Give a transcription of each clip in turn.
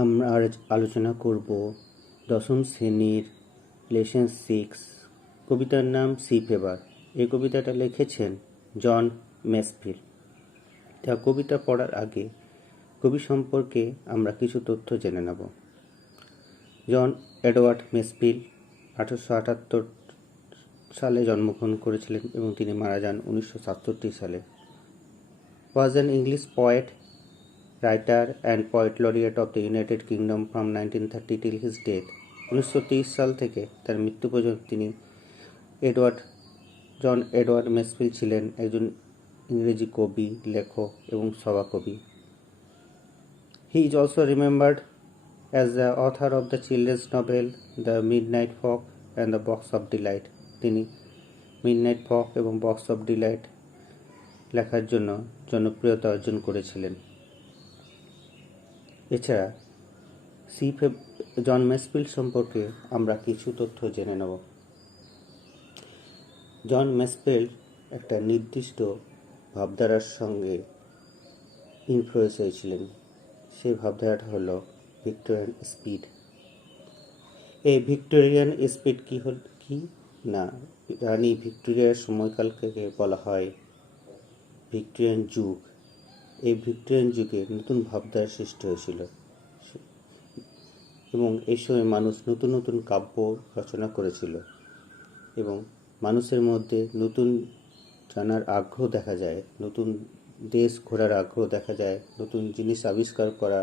আমরা আজ আলোচনা করব দশম শ্রেণীর লেসন 6 কবিতার নাম সি ফেভার। এই কবিতাটা লিখেছেন জন মেসফিল। তা কবিতা পড়ার আগে কবি সম্পর্কে আমরা কিছু তথ্য জেনে নেব। জন এডওয়ার্ড মেসফিল 1878 সালে জন্মগ্রহণ করেছিলেন এবং তিনি মারা যান 1967 সালে। Was an English poet, writer and poet laureate of the United Kingdom from 1930 till his death। 1930 সাল থেকে তার মৃত্যু পর্যন্ত তিনি জন এডওয়ার্ড মেসফিল ছিলেন একজন ইংরেজি কবি, লেখক এবং সভাকবি। He is also remembered as the author of the children's novel The Midnight Fog and the Box of Delight। তিনি মিডনাইট ফগ এবং বক্স অফ ডিলাইট লেখার জন্য জনপ্রিয়তা অর্জন করেছিলেন। এছাড়া জন মেসফিল সম্পর্কে আমরা কিছু তথ্য জেনে নেব। জন মেসফিল একটা নির্দিষ্ট ভাবধারার সঙ্গে ইনফ্লুয়েন্স হয়েছিলেন। সেই ভাবধারাটা হলো ভিক্টোরিয়ান স্পিড। এই ভিক্টোরিয়ান স্পিড কি না, রানী ভিক্টোরিয়ার সময়কালকে বলা হয় ভিক্টোরিয়ান যুগ। এই ভিক্টোরিয়ান যুগে নতুন ভাবধারা সৃষ্টি হয়েছিল এবং এই সময় মানুষ নতুন নতুন কাব্য রচনা করেছিল এবং মানুষের মধ্যে নতুন জানার আগ্রহ দেখা যায়, নতুন দেশ ঘোরার আগ্রহ দেখা যায়, নতুন জিনিস আবিষ্কার করা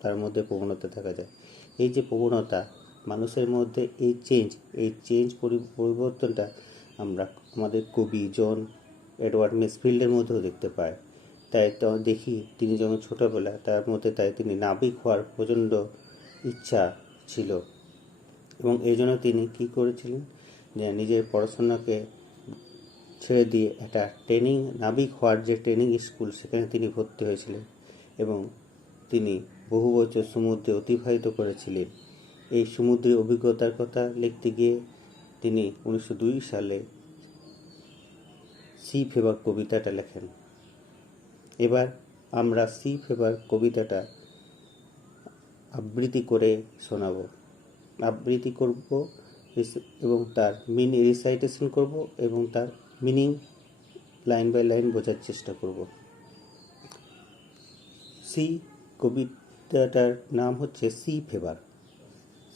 তার মধ্যে প্রবণতা দেখা যায়। এই যে প্রবণতা মানুষের মধ্যে এই চেঞ্জ পরিবর্তনটা আমরা আমাদের কবি জন এডওয়ার্ড মেসফিল্ডের মধ্যেও দেখতে পাই। তাই তো দেখি তিনি যখন ছোটোবেলা তার মধ্যে তিনি নাবিক হওয়ার প্রচণ্ড ইচ্ছা ছিল এবং এই জন্য তিনি কী করেছিলেন যে নিজের পড়াশোনাকে ছেড়ে দিয়ে একটা নাবিক হওয়ার যে ট্রেনিং স্কুল সেখানে তিনি ভর্তি হয়েছিলেন এবং তিনি বহু বছর সমুদ্রে অতিবাহিত করেছিলেন। এই সমুদ্রের অভিজ্ঞতার কথা লিখতে গিয়ে তিনি 1902 সালে সি ফেভার কবিতাটা লেখেন। এবার আমরা সি ফেভার কবিতাটা আবৃত্তি করে শোনাব, আবৃত্তি করব এবং তার রিসাইটেশন করব এবং তার মিনিং লাইন বাই লাইন বোঝার চেষ্টা করব। সি কবিতাটার নাম হচ্ছে সি ফেভার।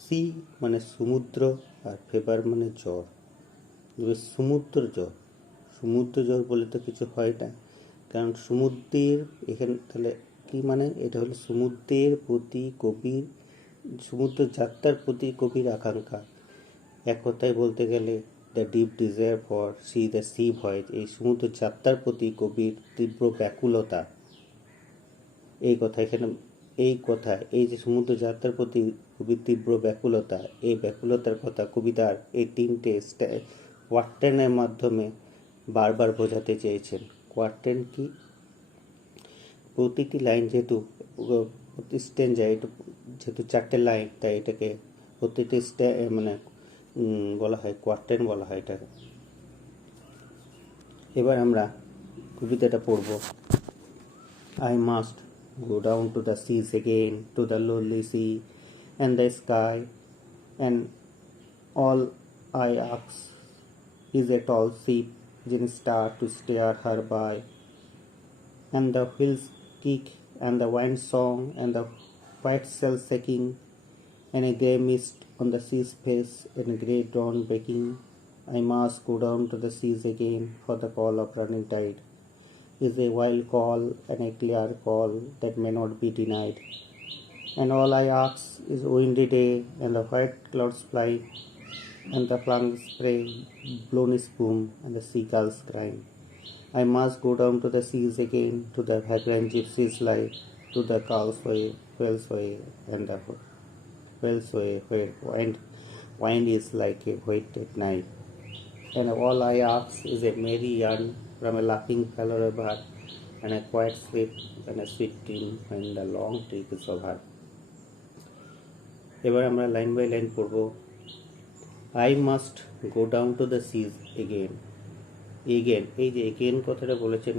সি মানে সমুদ্র আর ফেভার মানে জ্বর। সমুদ্র জ্বর বলে তো কিছু হয় না, কারণ সমুদ্রের এখানে তাহলে কী মানে, এটা হলো সমুদ্রের প্রতি কবির, সমুদ্র যাত্রার প্রতি কবির আকাঙ্ক্ষা। এক কথায় বলতে গেলে the deep desire for the sea voice. এই সমুদ্র যাত্রার প্রতি কবির তীব্র ব্যাকুলতা, এই যে সমুদ্র যাত্রার প্রতি কবির তীব্র ব্যাকুলতা, এই ব্যাকুলতার কথা কবিতার এই 3টে কোয়ার্টেনের মাধ্যমে বারবার বোঝাতে চেয়েছেন। কোয়ার্টেন কি? প্রতিটি লাইন যেহেতু স্ট্যাঞ্জা, যেহেতু 4টে লাইন, তাই এটাকে প্রতিটি বলা হয় কোয়ার্টেন বলা হয় এটাকে। এবার আমরা কবিতাটা পড়ব। I must go down to the seas again, to the lonely sea and the sky, and all I ask is a tall ship, then start to steer her by, and the wheels kick and the wind song and the white sail shaking, and a grey mist on the sea's face and a grey dawn breaking. I must go down to the seas again, for the call of running tide is a wild call and a clear call that may not be denied. And all I ask is a windy day and the white clouds fly and the flung spray blown spume and the seagulls crying. I must go down to the seas again, to the vagrant gypsy's life, to the whale's way and the whale's way where wind is like a whetted knife. And all I ask is a merry yarn from a laughing fellow river and a quiet sleep and a sweet dream when the long trip is over. এবার আমরা line by line পড়ব। I must go down to the seas again। এই যে again কথাটা বলেছেন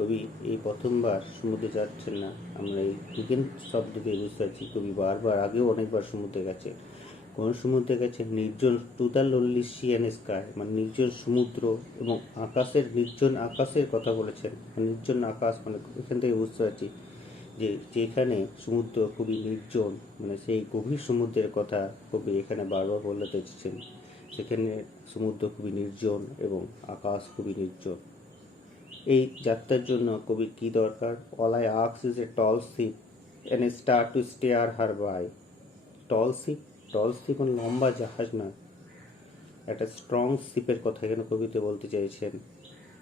কবি এই প্রথমবার সমুদ্রে যাচ্ছেন না। আমরা এই উইকেন্ড শব্দ দিয়ে বুঝতে পারছি কবি বারবার আগেও অনেকবার সমুদ্রে গেছে। কোন সমুদ্রে গেছে? নির্জন to the lonely sea and sky, মানে নির্জন সমুদ্র এবং আকাশের, নির্জন আকাশের কথা বলেছেন। নির্জন আকাশ মানে এখান থেকে বুঝতে পারছি যে যেখানে সমুদ্র খুবই নির্জন, মানে সেই গভীর সমুদ্রের কথা কবি এখানে বারবার বলতে চেয়েছেন। সেখানে সমুদ্র খুবই নির্জন এবং আকাশ খুবই নির্জন। এই যাত্রার জন্য কবির কি দরকার? All I ask is a tall ship and a star to steer her by. Tall ship, tall ship মানে লম্বা জাহাজ না, একটা স্ট্রং শিপের কথা এখানে কবিতে বলতে চাইছেন।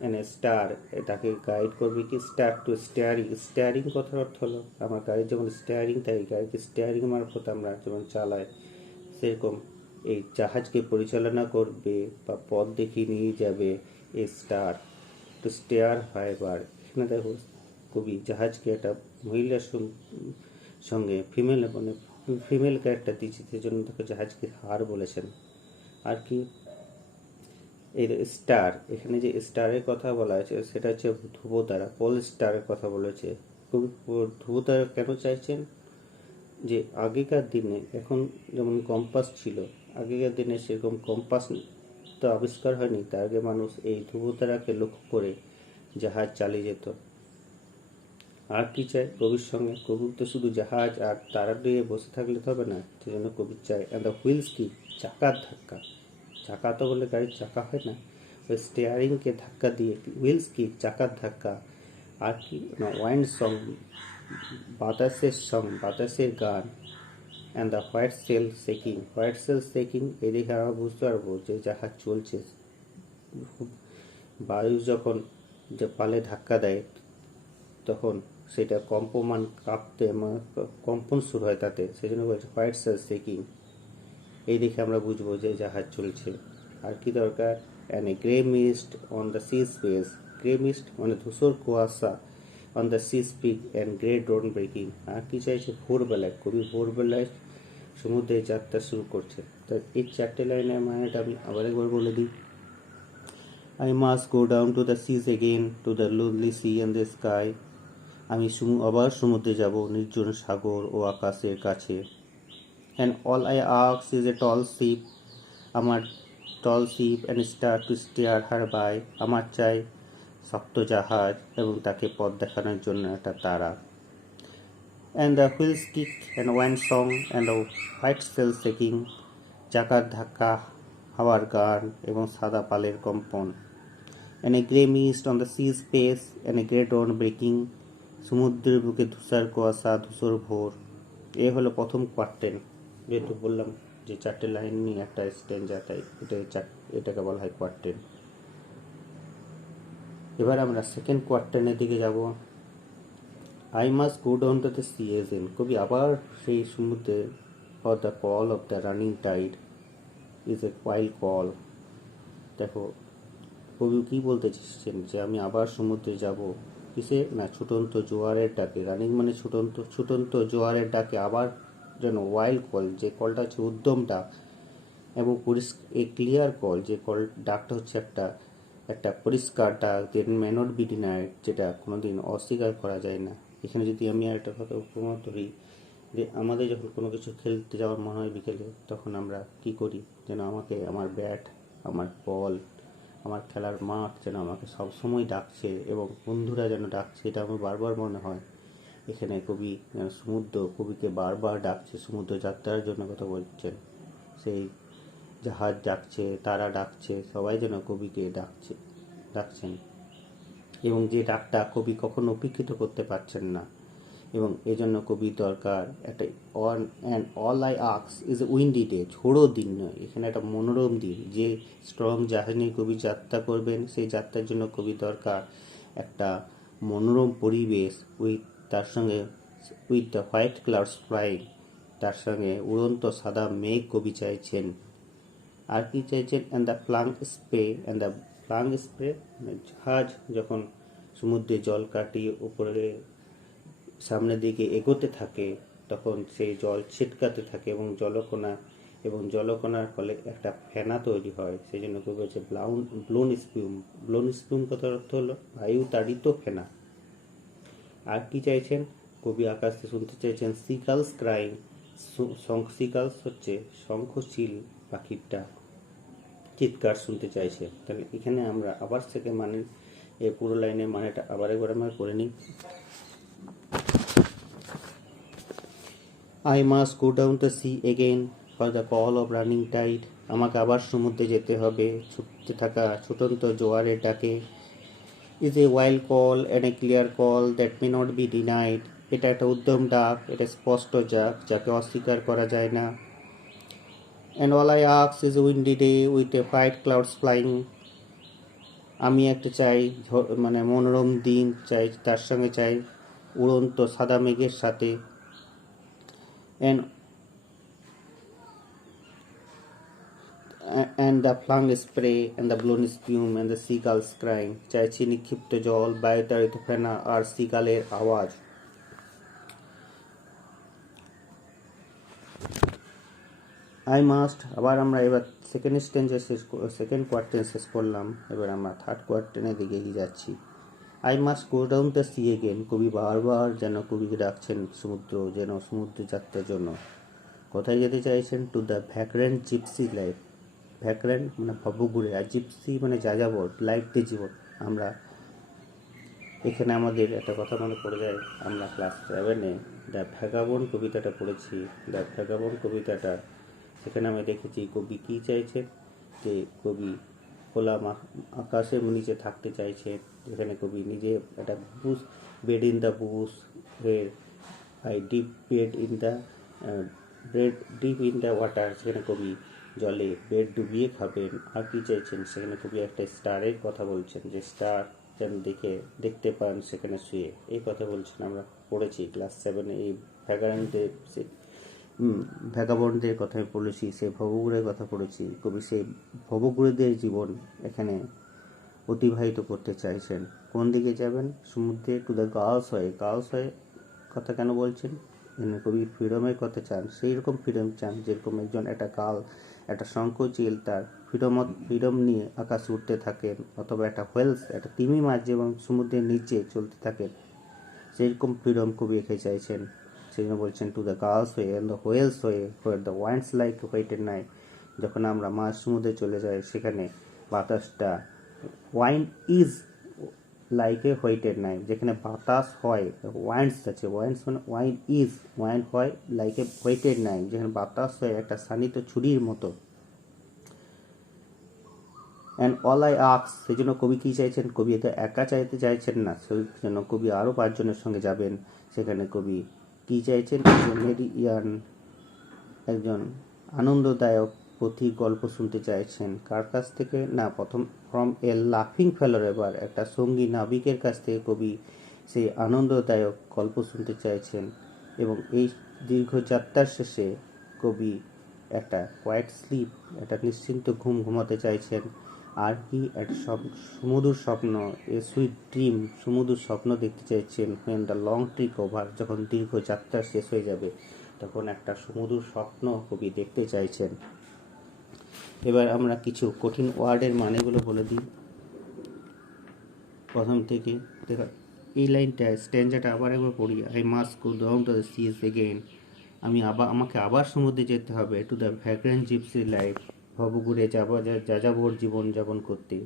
অ্যান্ড এ স্টার, এটাকে গাইড করবে কি? Star two staring. স্টেয়ারিং কথার অর্থ হলো আমার গাড়ির যেমন স্টেয়ারিং, তাই গাড়িকে স্টেয়ারিং মারফত আমরা যেমন চালাই, সেরকম এই জাহাজকে পরিচালনা করবে বা পথ দেখিয়ে নিয়ে যাবে এই স্টার টু স্টেয়ার হাইবার। এখানে দেখো কবি জাহাজকে একটা মহিলার সঙ্গে ফিমেল, মানে ফিমেল ক্যারেক্টার দিয়েছে, সেই জন্য তাকে জাহাজকে হার বলেছেন। আর কি এর স্টার, এখানে যে স্টারের কথা বলা আছে সেটা হচ্ছে ধ্রুবতারা, পোল স্টারের কথা বলেছে। কবি ধ্রুবতারা কেন চাইছেন? যে আগেকার দিনে, এখন যেমন কম্পাস ছিল, আগেকার দিনে সেরকম কম্পাস তো আবিষ্কার হয়নি, তার আগে মানুষ এই ধ্রুবতারাকে লক্ষ্য করে জাহাজ চালিয়ে যেত। আর কি চাই কবির সঙ্গে? কবির তো শুধু জাহাজ আর তারা দিয়ে বসে থাকলে তো হবে না, সেজন্য কবি চাই অ্যান্ড দ্য হুইলস কি? চাকার ধাক্কা। চাকা তো বলে গাড়ির চাকা হয় না, ওই স্টিয়ারিংকে ধাক্কা দিয়ে হুইলস কি? চাকার ধাক্কা। আর কি না, ওয়াইন্ড সং, বাতাসের সং, বাতাসের গান। And the white sail shaking. White sail shaking, এই দেখে আমরা বুঝতে পারবো যে জাহাজ চলছে। বায়ু যখন যে পালে ধাক্কা দেয় তখন সেটা কম্পমান, কাঁপতে, কম্পন শুরু হয় তাতে, সেই জন্য বলছে হোয়াইট সেল শেকিং। এই দেখে আমরা বুঝবো যে জাহাজ চলছে। আর কি দরকার? And a grey mist on the sea's face. Grey mist মানে ধূসর কুয়াশা, on the sea speak and grey dawn breaking. আর কি চাইছে? ভোরবেলায়, কবি ভোরবেলায় সমুদ্রে যাত্রা শুরু করছে। তো এই চারটে লাইনের মানেটা আমি আবার একবার বলে দিই। I must go down to the seas again, to the lonely sea and the sky. আমি আবার সমুদ্রে যাব, নির্জন সাগর ও আকাশের কাছে। And all I ask is a tall ship, আমার tall ship and star to steer her by. আমার চাই শক্ত জাহাজ এবং তাকে পথ দেখানোর জন্য একটা তারা। And the wheels kick and wind song and the white sail shaking. চাকার ধাক্কা, হাওয়ার গান এবং সাদা পালের কম্পন। And a grey mist on the sea space and a grey dawn breaking. সমুদ্রের বুকে ধূসর কুয়াশা, ধূসর ভোর। এ হলো প্রথম কোয়ার্টেন। যেহেতু বললাম যে চারটে লাইন নিয়ে একটা স্ট্যাঞ্জা, তাই এটাকে বলা হয় কোয়ার্টেন। এবার আমরা সেকেন্ড কোয়ার্টেনের দিকে যাব। I must go down to the sea again. কবি আবার সেই সমুদ্রে, for the call of the running tide is a wild call. দেখো কবি কী বলতে চেয়েছেন? যে আমি আবার সমুদ্রে যাব, কিসে না? ছুটন্ত জোয়ারের ডাকে। রানিং মানে ছুটন্ত, ছুটন্ত জোয়ারের ডাকে আবার যেন ওয়াইল্ড কল, যে কলটা হচ্ছে উদ্যম ডাক এবং এই ক্লিয়ার কল, যে কল ডাকটা হচ্ছে একটা পরিষ্কার ডাক, দেন মে নট বি ডিনাইড, যেটা কোনোদিন অস্বীকার করা যায় না। এখানে যদি আমি আর একটা কথা উপমা ধরি, যে আমাদের যখন কোনো কিছু খেলতে যাওয়ার মনে হয় বিকেলে, তখন আমরা কি করি? যেন আমাকে আমার ব্যাট, আমার বল, আমার খেলার মাঠ যেন আমাকে সবসময় ডাকছে এবং বন্ধুরা যেন ডাকছে, এটা আমার বারবার মনে হয়। এখানে কবি সমুদ্র কবিকে বারবার ডাকছে, সমুদ্র যাত্রার জন্য কথা বলছেন। সেই জাহাজ ডাকছে, তারা ডাকছে, সবাই যেন কবিকে ডাকছেন এবং যে ডাকটা কবি কখনো উপেক্ষিত করতে পারছেন না। এবং এজন্য কবির দরকার একটা অল আই আক্স ইজ এ উইন্ডি ডে। ঝোড়ো দিন নয়, এখানে একটা মনোরম দিন। যে স্ট্রং জাহাজ নিয়ে কবি যাত্রা করবেন, সেই যাত্রার জন্য কবি দরকার একটা মনোরম পরিবেশ, তার সঙ্গে with the white clouds flying, তার সঙ্গে উড়ন্ত সাদা মেঘ কবি চাইছেন। আর কি চাইছেন? অ্যান্ড দ্য প্লাং স্প্রে, জাহাজ যখন সমুদ্রে জল কাটিয়ে উপরে সামনের দিকে এগোতে থাকে, তখন সেই জল ছিটকাতে থাকে এবং জলকণার ফলে একটা ফেনা তৈরি হয়। সেই জন্য কবি বলছে ব্লোন স্পিউম। ব্লোন স্পিউম কথার অর্থ হলো বায়ু তাড়িত ফেনা। আর কি চাইছেন? কবি আকাশ থেকে শুনতে চাইছেন সিকালস ক্রাইং। সিকালস হচ্ছে শঙ্খচিল পাখিটা চিৎকার শুনতে চাইছে। তাহলে এখানে আমরা আবার থেকে মানে এই পুরো লাইনের মানেটা আবার একবার আমরা করে নিই। I must go down the sea again for the call of running tide. আমাকে আবার সমুদ্রে যেতে হবে ছুটতে থাকা ছুটন্ত জোয়ারের ডাকে। Is a wild call and a clear call that may not be denied. এটা একটা উদ্যম ডাক, এটা স্পষ্ট ডাক যাকে অস্বীকার করা যায় না। And all I ask is a windy day with a white clouds flying. আমি একটা চাই মানে মনোরম দিন চাই, তার সঙ্গে চাই উড়ন্ত সাদা মেঘের সাথে। and the flung spray and the blown spume and the seagulls crying. চাইছি নিক্ষিপ্ত জল, বায়ুতাড়িত ফেনা আর সিগালের আওয়াজ। আই মাস্ট, আবার আমরা এবার সেকেন্ড কোয়ার্টেন শেষ করলাম, এবার আমরা থার্ড কোয়ার্টেনের দিকে এগিয়ে যাচ্ছি। I must go down the sea again. কবি বারবার যেন কবিকে ডাকছেন সমুদ্র, যেন সমুদ্র যাত্রার জন্য। কোথায় যেতে চাইছেন? To the vagrant gypsy life. Vagrant মানে ভবঘুরে, আর জিপসি মানে যাযাবর, লাইফ দিয়ে জীবন। আমরা এখানে আমাদের একটা কথা মনে পড়ে যায়, আমরা ক্লাস 7-এ দ্য ভ্যাগাবন্ড কবিতাটা পড়েছি। দ্য ভ্যাগাবন্ড কবিতাটা সেখানে আমি দেখেছি কবি কী চাইছে, যে কবি খোলা আকাশের নিচে থাকতে চাইছে, যেখানে কবি নিজে একটা Bush, bed in the Bush, bed in the water, সেখানে কবি জলে বেড ডুবিয়ে খাবেন। আর কি চাইছেন? সেখানে কবি একটা স্টারের কথা বলছেন, যে স্টার যেন দেখতে পান সেখানে শুয়ে, এই কথা বলছেন। আমরা পড়েছি ক্লাস 7-এ এই ভ্যাগাবন্ডদের কথা পড়েছি, সেই ভবঘুরের কথা পড়েছি। কবি সেই ভবঘুরেদের জীবন এখানে অতিবাহিত করতে চাইছেন। কোন দিকে যাবেন? সমুদ্রে। টু দ্য গার্লস হয়ে। গার্লস হয়ে কথা কেন বলছেন? কবি ফ্রিডমের কথা চান, সেই রকম ফ্রিডম চান যেরকম একজন একটা গার্ল, একটা শঙ্খচিল তার ফ্রিডম নিয়ে আকাশে উঠতে থাকেন, অথবা একটা হোয়েলস, একটা তিমি মাছ যেমন সমুদ্রের নিচে চলতে থাকেন, সেইরকম ফ্রিডম কবি এঁকে চাইছেন। সেই জন্য বলছেন টু দ্য গার্লস হয়ে অ্যান্ড দ্য হোয়েলস হয়ে, where the wind's like whetted knife. যখন আমরা মাঝ সমুদ্রে চলে যাই, সেখানে বাতাসটা wind is like a whetted knife, যেখানে বাতাস হয়, ওয়াইন্ডস আছে, ওয়াইন্ডস মানে ওয়াইন্ড হয় লাইক এ হোয়াইটেড নাইট, যেখানে বাতাস হয় একটা শানিত ছুরির মতো। অ্যান্ড অল আই আক্স, সেই জন্য কবি কী চাইছেন? কবি এতে একা চাইতে চাইছেন না, সেই জন্য কবি আরও 5 জনের সঙ্গে যাবেন। সেখানে কবি কী চাইছেন? একজন আনন্দদায়ক পথিক গল্প শুনতে চাইছেন। কার কাছ থেকে? না, প্রথম ফ্রম এ লাফিং ফেলোর, এবার একটা সঙ্গী নাবিকের কাছ থেকে কবি সেই আনন্দদায়ক গল্প শুনতে চাইছেন। এবং এই দীর্ঘ যাত্রার শেষে কবি একটা কোয়াইট স্লিপ, একটা নিশ্চিন্ত ঘুম ঘুমাতে চাইছেন। আর কি? একটা সুমধুর স্বপ্ন, এ সুইট ড্রিম, সুমধুর স্বপ্ন দেখতে চাইছেন। when the long trip over, যখন দীর্ঘ যাত্রা শেষ হয়ে যাবে, তখন একটা সুমধুর স্বপ্ন কবি দেখতে চাইছেন। এবার আমরা কিছু কঠিন ওয়ার্ডের মানেগুলো বলে দিই প্রথম থেকে। এই লাইনটা স্ট্যান্ডাটা আবার একবার পড়ি। I must go down to the seas again. আমাকে আবার সমুদ্রে যেতে হবে। To the vagrant gypsy life, ভবঘুরে যাযাবর জীবন যাপন করতে।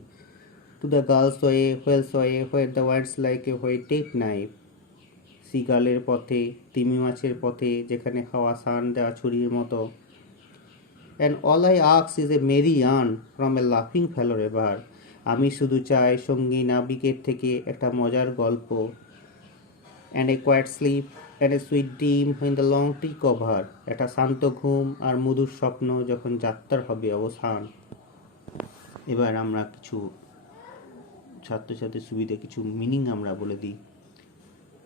To the gull's way, whale's way, where the wind's like a whetted knife, সিগালের পথে, তিমি মাছের পথে, যেখানে হাওয়া সান দেওয়া ছুরির মতো। অ্যান্ড অল আই আক্স is A Mary yarn from a লাফিং ফেলো এভার, আমি শুধু চাই সঙ্গী নাবিকের থেকে একটা মজার গল্প। And a quiet sleep and a sweet dream when the long tree cover, একটা শান্ত ঘুম আর মধুর স্বপ্ন যখন যাত্রার হবে অবসান। এবার আমরা কিছু ছাত্রছাত্রীর সুবিধে কিছু মিনিং আমরা বলে দিই।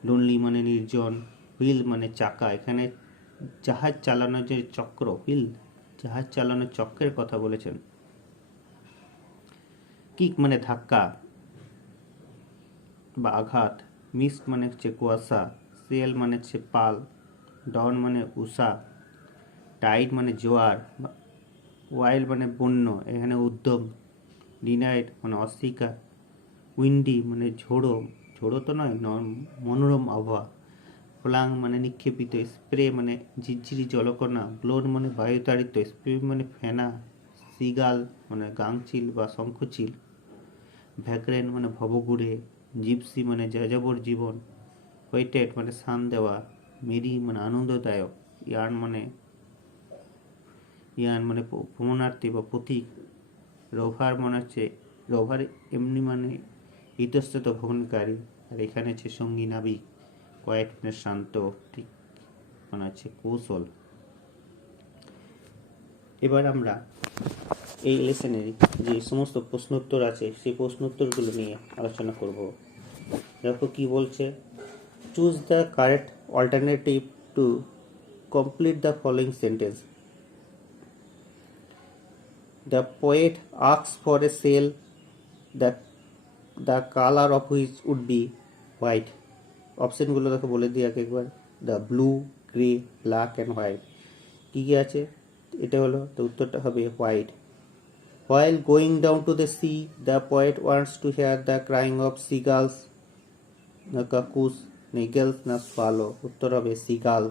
লোনলি মানে নির্জন, হুইল মানে চাকা, এখানে জাহাজ চালানোর যে চক্র, হুইল জাহাজ চালানোর চক্রের কথা বলেছেন। কিক মানে ধাক্কা বা আঘাত, মিস্ট মানে হচ্ছে কুয়াশা, সেল মানে হচ্ছে পাল, ডন মানে উষা, টাইড মানে জোয়ার, ওয়াইল্ড মানে বন্য, এখানে উদ্যম, ডিনাইড মানে অস্বীকার, উইন্ডি মানে ঝোড়ো, ঝোড়ো তো নয়, মনোরম আবহাওয়া। ফ্লাং মানে নিক্ষেপিত, স্প্রে মানে ঝিরঝিরি জলকণা, ব্লোন মানে বায়ুতাড়িত, স্প্রে মানে ফেনা, সিগাল মানে গাংচিল বা শঙ্খচিল, ভ্যাগ্রেন্ট মানে ভবঘুরে, জিপসি মানে যাযাবর জীবন, হোয়েটেড মানে শান দেওয়া, মেরি মানে আনন্দদায়ক, ইয়ান মানে ভ্রমণার্থী বা পথিক, রোভার এমনি মানে ইতস্তত ভ্রমণকারী, আর এখানে আছে সঙ্গী নাবিক, কোয়েট মানে শান্ত, ঠিক মানে আছে কৌশল। এবার আমরা এই লেসনের যে সমস্ত প্রশ্নোত্তর আছে সেই প্রশ্নোত্তরগুলো নিয়ে আলোচনা করব। দেখো কি বলছে, choose the correct alternative to complete the following sentence. The poet asks for a sail, the color of which would be white. অপশনগুলো দেখো বলে দিই একবার, the blue, grey, black and white. কী কী আছে এটা হলো, তো উত্তরটা হবে white. While going down to the sea, the poet wants to hear the crying of seagulls, না কাকুস, না eagles, না swallow, উত্তর হবে seagull.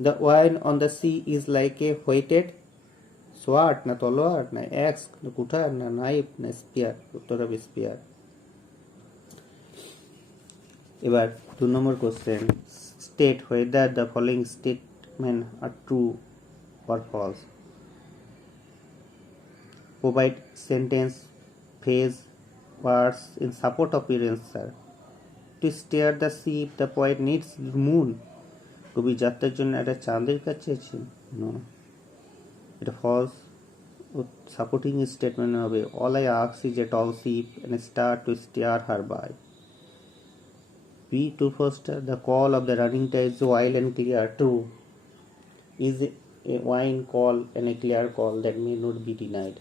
The wine on the sea is like a whetted sword, না তলোয়ার, না অ্যাক্স, না কুঠার, না নাইফ, না স্পিয়ার, উত্তর হবে স্পিয়ার। এবার 2 number question, state whether the following statement are true or false. Provide sentence, phrase, words in support of your answer. To steer the ship the poet needs moon. কবি যাত্রার জন্য একটা চাঁদের কাছে আছে, নো, এটা ফলস। সাপোর্টিং স্টেটমেন্ট হবে, all I ask is a tall ship and star to steer her by. Be to foster, the call of the running tides wild and clear, true. Is a wine call and a clear call that may not be denied.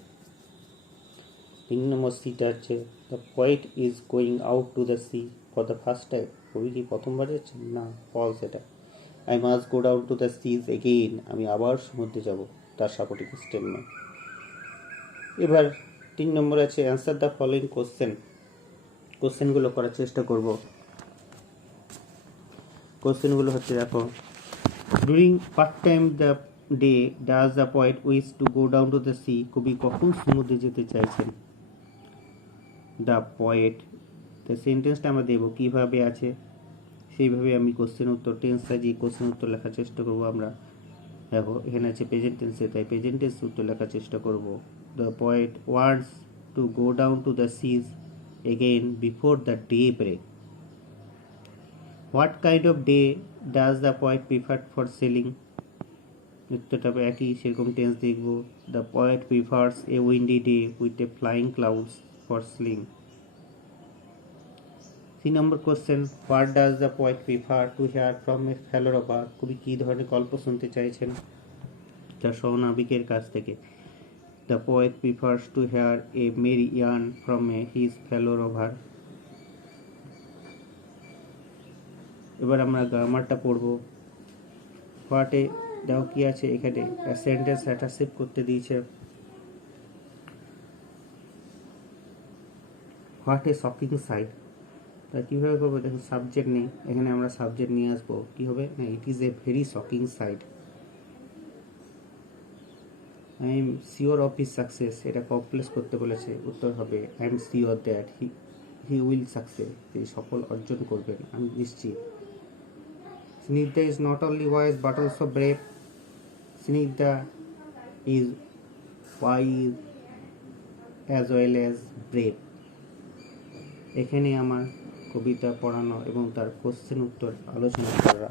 3 নম্বর সিটা হচ্ছে, the poet is going out to the C for the first time. কবি কি প্রথমবার যাচ্ছেন? না, false এটা। I must go down to the seas again, আমি আবার সমুদ্রে যাব, তার সাপোর্টিং স্টেটমেন্ট। এবার 3 নম্বর আছে, অ্যান্সার দ্য ফলোয়িং কোশ্চেন। কোশ্চেনগুলো করার চেষ্টা করব। কোশ্চেনগুলো হচ্ছে, দেখো, during part time the day does the poet wish to go down to the C, কবি কখন সমুদ্রে যেতে চাইছেন? দ্য পয়েট, তো সেন্টেন্সটা আমরা দেবো কীভাবে আছে সেইভাবে আমি কোশ্চেন উত্তর টেন্স সাজিয়ে কোশ্চেন উত্তর লেখার চেষ্টা করব আমরা। দেখো এখানে আছে প্রেজেন্ট টেন্সে, তাই প্রেজেন্ট টেন্স উত্তর লেখার চেষ্টা করব। The poet wants to go down to the seas again before the day break. What kind of day does the poet prefer for sailing? উত্তরটা একই, সেরকম টেন্স দেখব। The poet prefers a windy day with a flying clouds for sailing. 3 number question, what does the poet prefer to hear from a fellow robber? কবি কী ধরনের গল্প শুনতে চাইছেন তার সহনাবিকের কাছ থেকে? The poet prefers to hear a merry yarn from his fellow rover. এবার আমরা গ্রামারটা পড়ব। হোয়াটে দেখো কি আছে এখানে, সেন্টেন্স অ্যাটাচিভ করতে দিয়েছে। হোয়াট এ শকিং সাইট, তা কীভাবে করবো? দেখো সাবজেক্ট নেই, এখানে আমরা সাবজেক্ট নিয়ে আসবো। কী হবে না, it is a very shocking sight. I am sure of his success, এটা কমপ্লেক্স করতে বলেছে, উত্তর হবে I am sure that he will success, তিনি সফল অর্জন করবেন, আমি নিশ্চিত। Snigdha is not only wise but also brave. Snigdha is wise as well as brave. এখানে আমার কবিতা পড়ানো এবং তার কোশ্চেন উত্তর আলোচনা করা